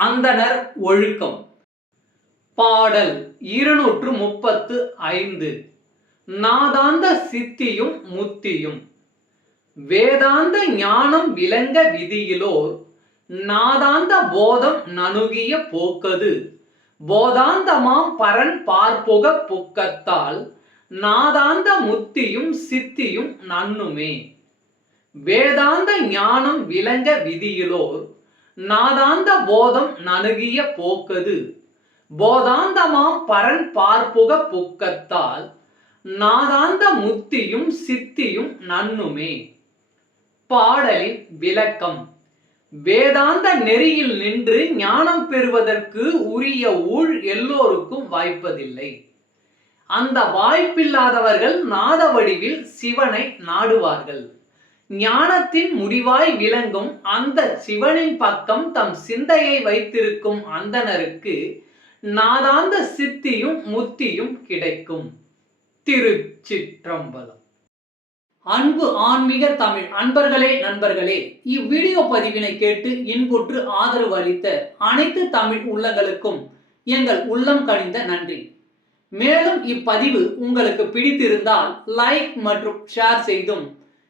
அந்தணர் ஒழுக்கம். பாடல் இருநூற்று முப்பத்து ஐந்து. நாதாந்த சித்தியும் முத்தியும். வேதாந்த ஞானம் விளங்க விதியிலோர். நாதாந்த போதம் நணுகிய போக்கது. போதாந்தமாம் பரன் பார்ப்புக புக்கத்தால். நாதாந்த முத்தியும் சித்தியும் நன்னுமே வேதாந்த ஞானம் விளங்க விதியிலோர். நாதாந்த போதம் நணுகிய போக்கது. போதாந்தமாம் பரன் பார்ப்புக பொக்கத்தால் நாதாந்த முத்தியும் சித்தியும் நன்னுமே. பாடலின் விளக்கம். வேதாந்த நெறியில் நின்று ஞானம் பெறுவதற்கு உரிய ஊழ் எல்லோருக்கும் வாய்ப்பதில்லை. அந்த வாய்ப்பில்லாதவர்கள் நாத வடிவில் சிவனை நாடுவார்கள். ஞானத்தின் முடிவாய் விளங்கும் அந்த சிவனின் பக்கம் தம் சிந்தையை வைத்திருக்கும் அந்தனருக்கு நாதாந்த சித்தியும் முத்தியும் கிடைக்கும். திருச்சிற்றம்பலம். அன்பு ஆன்மீக தமிழ் அன்பர்களே நண்பர்களே இவ்வீடியோ பதிவினை கேட்டு இன்புற்று ஆதரவு அளித்த அனைத்து தமிழ் உள்ளங்களுக்கும் எங்கள் உள்ளம் கணிந்த நன்றி. மேலும் இப்பதிவு உங்களுக்கு பிடித்திருந்தால் லைக் மற்றும் ஷேர் செய்தும்